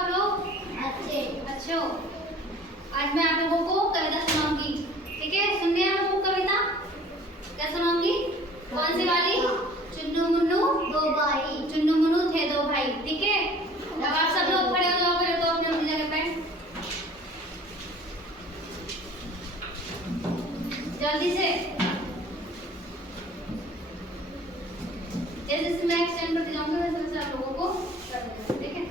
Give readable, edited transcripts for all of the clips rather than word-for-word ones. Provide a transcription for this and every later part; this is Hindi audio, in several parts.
आप लोग? अच्छे अच्छे हो। आज मैं आप लोगों को कविता सुनाऊंगी, ठीक है? सुनने हैं आप लोगों को कविता? क्या सुनाऊंगी? कौन सी वाली? चुन्नू मुन्नू दो भाई। चुन्नू मुन्नू थे दो भाई, ठीक है? अब आप सब लोग खड़े हो जाओ पहले तो अपनी अपनी जगह पे, जल्दी से। जैसे जैसे मैं एक्सटेंड करती जाऊंगी वैसे वैसे आप लोगों को कर देना, ठीक है?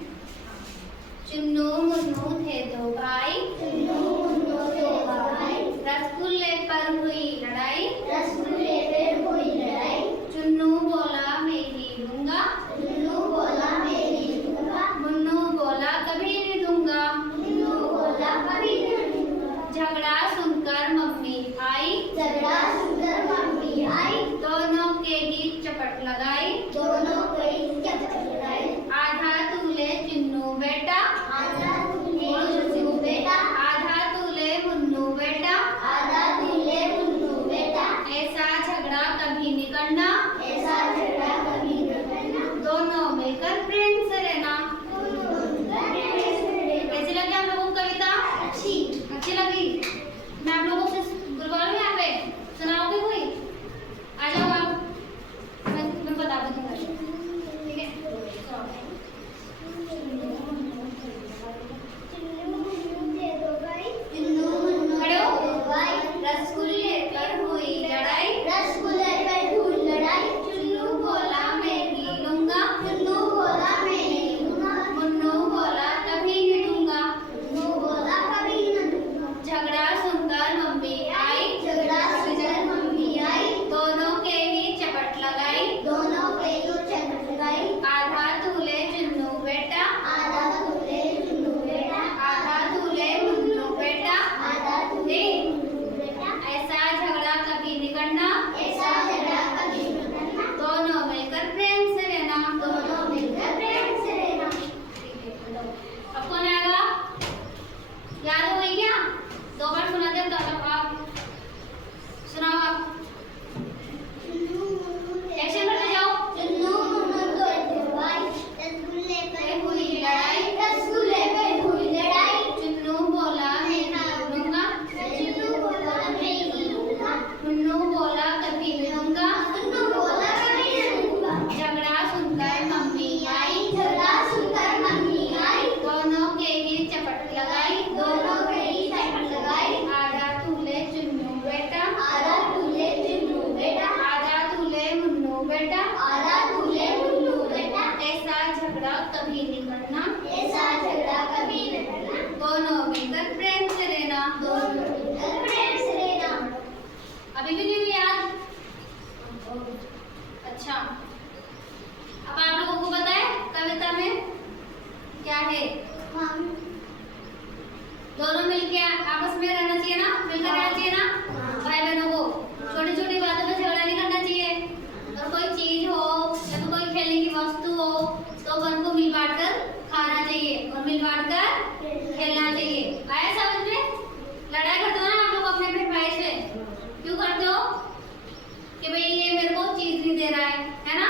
चुन्नू मुन्नू थे दो भाई, चुन्नू मुन्नू दो भाई। रसगुल्ले पर हुई लड़ाई, रसगुल्ले पर हुई लड़ाई। चुन्नू बोला मैं ही दूंगा, चुन्नू बोला मैं नहीं दूंगा। मुन्नू बोला कभी नहीं दूंगा। मुन्नू बोला कभी नहीं दूंगा। झगड़ा सुनकर मम्मी आई, झगड़ा सुनकर मम्मी आई। दोनों के ही चपट लगाई, दोनों को एक चपट लगाई। आधा तू ले चुन्नू बेटा, आधा तूने चुन्नू बेटा। आधा तू ले मुन्नू बेटा। आधा तूने मुन्नू बेटा। ऐसा झगड़ा कभी नहीं करना, ऐसा झगड़ा कभी न करना। दोनों मिलकर प्रेम से रहना। दोनों मिलकर प्रेम से रहना। कैसी लगी आप लोगों को कविता? अच्छी। अच्छी लगी? मैं आप लोगों से गुरुवार में यहाँ पे सुनाओगे कोई? आ जाओ आप, मैं बता दूंगा, ठीक है? चुन्नू मुन्नू खड़े हो? दो भाई। रसगुल्ले पर हुई लड़ाई, रसगुल्ले पर हुई लड़ाई। चुन्नू बोला मैं ही लूंगा, चुन्नू बोला मैं नहीं दूंगा। मुन्नू बोला कभी नहीं दूंगा। मुन्नू बोला कभी न दूंगा। झगड़ा सुनकर मम्मी आई, झगड़ा सुनकर मम्मी आई। दोनों के ही चपट लगाई, दोनों पे तो चपट लगाई। आधा तू ले चुन्नू बेटा, आधा तूने चुन्नू बेटा। आधा तू ले मुन्नू बेटा। आधा तूने मुन्नू बेटा। ऐसा झगड़ा कभी नहीं करना, ऐसा झगड़ा कभी न करना। दोनों मिलकर प्रेम से रहना। दोनों मिलकर प्रेम से रहना। ठीक है, अब कौन आएगा? याद हो गई क्या? दो बार सुना दे तो आप सुनाओ आप। एक्शन करते जाओ। चुन्नू मुन्नू दो भाई। रसगुल्ले पर हुई लड़ाई। रसगुल्ले पर हुई लड़ाई। चुन्नू बोला मैं नहीं दूंगा, चुन्नू बोला मैं नहीं दूंगा। मुन्नू बोला कभी नहीं दूंगा। चुन्नू बोला कभी नहीं दूंगा। झगड़ा सुनकर मम्मी आई, झगड़ा सुनकर मम्मी आई। दोनों के ही चपट लगाई, दोनों पे ही चपट लगाई। आधा तू ले चुन्नू बेटा, आधा तूने चुन्नू बेटा। आधा तू ले मुन्नू बेटा। आधा तूने मुन्नू बेटा। ऐसा झगड़ा कभी नहीं करना, ऐसा झगड़ा कभी न करना। दोनों मिलकर प्रेम से रहना। दोनों मिलकर प्रेम से रहना। अभी भी नहीं हुई याद? अच्छा, अब आप लोगों को पता है कविता में क्या है? हम दोनों मिलके आपस में रहना चाहिए ना, मिलकर रहना चाहिए ना भाई बहनों को। छोटी छोटी बातों में झगड़ा नहीं करना चाहिए। और कोई चीज हो या तो कोई खेलने की वस्तु हो तो अपन को मिल बांट कर खाना चाहिए और मिल बांट कर खेलना चाहिए। आया समझ में? लड़ाई करते हो ना आप लोग अपने अपने भाई से, क्यों करते हो? कि भाई ये मेरे को चीज नहीं दे रहा है ना,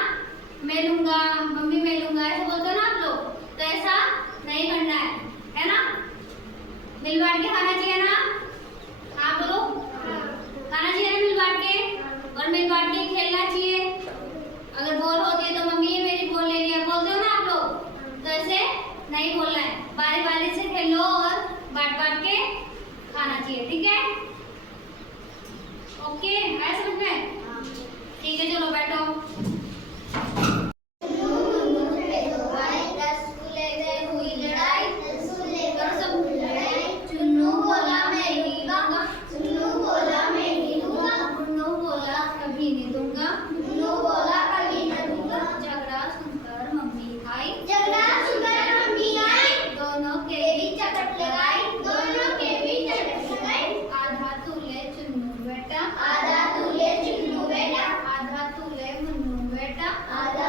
मैं लूंगा, मम्मी मैं लूंगा, ऐसे बोलते हो ना आप लोग। तो ऐसा नहीं करना है ना? मिल बांट के खाना चाहिए ना? हाँ बोलो, खाना चाहिए ना मिल बांट के, और मिल बांट के खेलना चाहिए। अगर बॉल होती है तो मम्मी ये मेरी बॉल ले लिया बोलते हो ना आप लोग। तो ऐसे नहीं बोलना है, बारी बारी से खेलो और बांट बांट के खाना चाहिए, ठीक है? ओके, आया समझ में? ठीक है, चलो बैठो। चुन्नू मुन्नू दो भाई। रसगुल्ले पर हुई लड़ाई। रसगुल्ले पर हुई लड़ाई। चुन्नू बोला मैं नहीं दूंगा, चुन्नू बोला मैं नहीं दूंगा। मुन्नू बोला कभी नहीं दूंगा। मुन्नू बोला कभी न दूंगा। झगड़ा सुनकर मम्मी आई, झगड़ा सुनकर मम्मी आई। दोनों के के भी चपट लगाई। दोनों के भी चपट लगाई। आधा तू ले चुन्नू बेटा, आधा तूने चुन्नू बेटा। आधा तू ले मुन्नू बेटा। आधा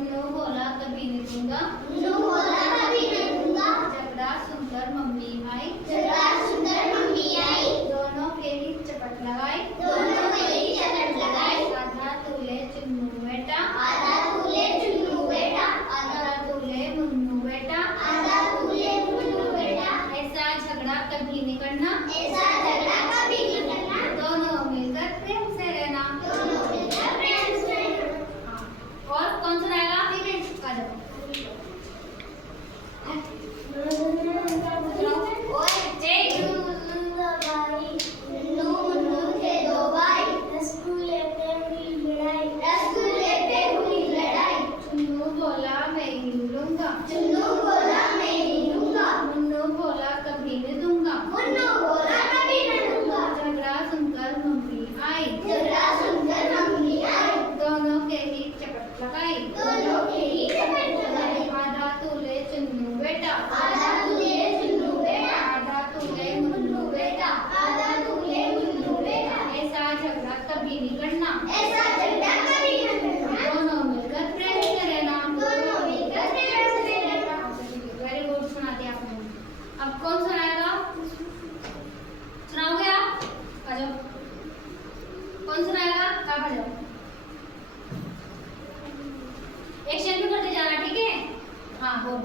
मुन्नू बोला कभी नहीं दूंगा, मुन्नू बोला कभी नहीं दूंगा। झगड़ा सुनकर मम्मी आई, झगड़ा सुनकर मम्मी आई, दोनों के ही चपट लगाई, दोनों के ही चपट लगाई। आधा तूले चुन्नू बेटा, आधा तूले चुन्नू बेटा, आधा तूले मुन्नू बेटा, आधा तूले मुन्नू बेटा। ऐसा झगड़ा कभी नहीं करना, ऐसा झगड़ा कभी नहीं करना, दोनों मिलकर प्रेम से रहना। दोनों मिलकर प्रेम से रहना। हाँ, और कौन सुनाएगा? आ जाओ। मुन्नू मुन्नू थे दो भाई, रसगुल्ले पे हुई लड़ाई, रसगुल्ले पे हुई लड़ाई। चुन्नू बोला मैं ही लूंगा, चुन्नू बोला मैं नहीं लूंगा, मुन्नू बोला कभी नहीं दूंगा, मुन्नू बोला कभी न दूंगा। झगड़ा सुनकर मम्मी आई, झगड़ा सुनकर मम्मी आई, दोनों के ही चपट लगाई, दोनों के ही चपट लगाई। आधा तूले चुन्नू बेटा, आधा तूले चुन्नू बेटा, आधा तूले मुन्नू बेटा, आधा तूले मुन्नू बेटा। ऐसा झगड़ा कभी नहीं करना, ऐसा झगड़ा कभी न करना, दोनों मिलकर प्रेम से रहना। दोनों मिलकर प्रेम से रहना। वेरी गुड, सुना दिया आपने। अब कौन सुनाएगा? सुनाओगे आप? आ जाओ। कौन सुनाएगा? आप आ जाओ। एक्शन भी करते जाना, ठीक है? हाँ, बोल।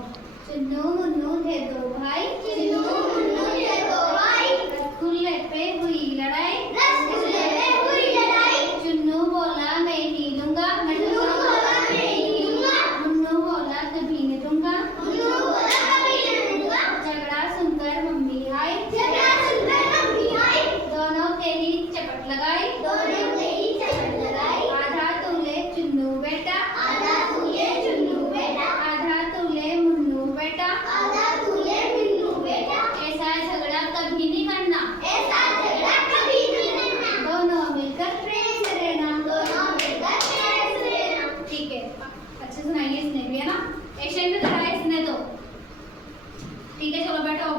चुन्नू मुन्नू थे दो भाई, चुन्नू मुन्नू थे दो भाई, रसगुल्ले पे हुई लड़ाई, रसगुल्ले पे हुई लड़ाई। चुन्नू बोला मैं ही लूंगा, मुन्नू बोला मैं नहीं लूंगा, मुन्नू बोला कभी नहीं दूंगा, मुन्नू बोला कभी न दूंगा। झगड़ा सुनकर मम्मी आई, झगड़ा सुनकर मम्मी आई, दोनों के ही चपट लगाई, दोनों के ही चपट लगाई। आधा तूले चुन्नू बेटा, आधा तूले चुन्नू बेटा, आधा तूले मुन्नू बेटा, आधा तूले मुन्नू बेटा। ऐसा झगड़ा कभी नहीं करना, ऐसा झगड़ा कभी नहीं करना, दोनों मिलकर प्रेम से रहना। दोनों मिलकर प्रेम से रहना। ठीक है, अच्छे सुनाइए इसने भी, है ना? एक्शन भी कराया इसने तो। ठीक है, चलो बैठो।